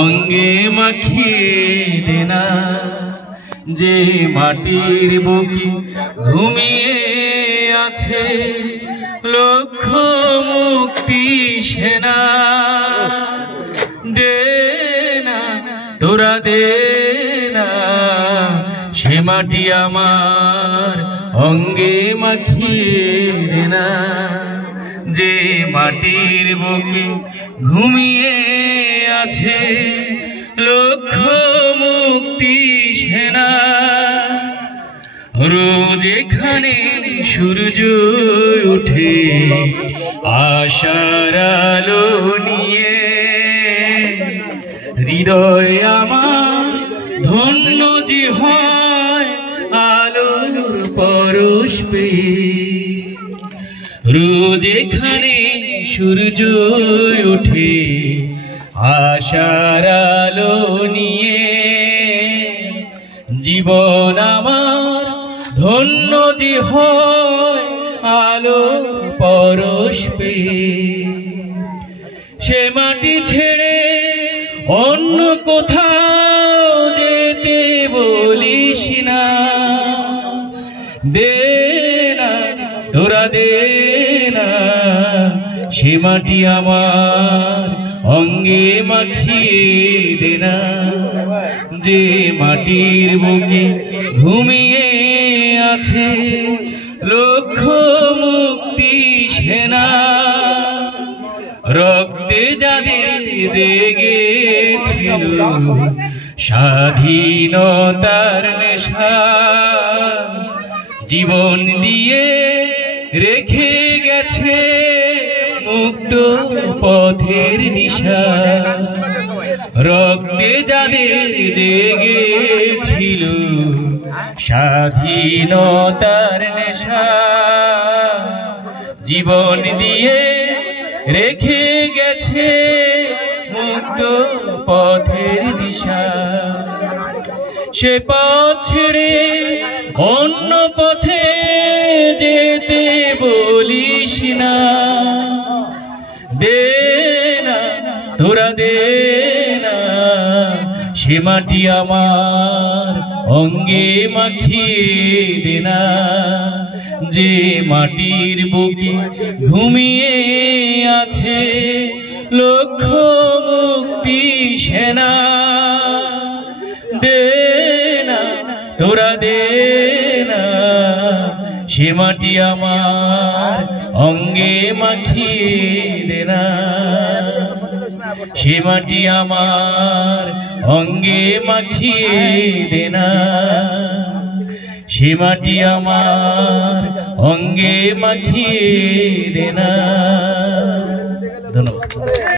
অঙ্গে মাখিয়ে দেনা যে মাটির বুকে ঘুমিয়ে আছে লক্ষ মুক্তি সেনা। দে না তোরা দে না সে মাটি আমার অঙ্গে মাখিয়ে দেনা যে মাটির বুকে ঘুমিয়ে আছে লক্ষ মুক্তি সেনা। রোজ এখানে সূর্য ওঠে আশার আলো নিয়ে, হৃদয় আমার ধন্য যে হয় আলোর পরশ পেয়ে। রোজ এখানে সূর্য ওঠে আশার আলো নিয়ে, জীবন আমার ধন্য যে হয় আলো পরশ পেয়ে। সে মাটি ছেড়ে অন্য কোথাও যেতে বলিস না, দে না তোরা দে না সে মাটি আমার অঙ্গে মাখিয়ে দেনা যে মাটির বুকে ঘুমিয়ে আছে লক্ষ মুক্তি সেনা। রক্তে যাদের জেগেছিল স্বাধীনতার নেশা, জীবন দিয়ে রেখে গেছে মুক্ত পথের দিশা। রক্তে যাদের জেগেছিল স্বাধীনতার নেশা, জীবন দিয়ে রেখে গেছে মুক্ত পথের দিশা। সে পথ ছেড়ে অন্য পথে যেতে বলিস না, দে না তোরা দে না সে মাটি আমার অঙ্গে মাখিয়ে দেনা যে মাটির বুকে ঘুমিয়ে আছে লক্ষ মুক্তি সেনা। দে না তোরা দে না সে মাটি আমার অঙ্গে মাখিয়ে দেনা সে মাটি আমার অঙ্গে মাখিয়ে দেনা সে মাটি আমার অঙ্গে মাখিয়ে দেনা। ধন্যবাদ।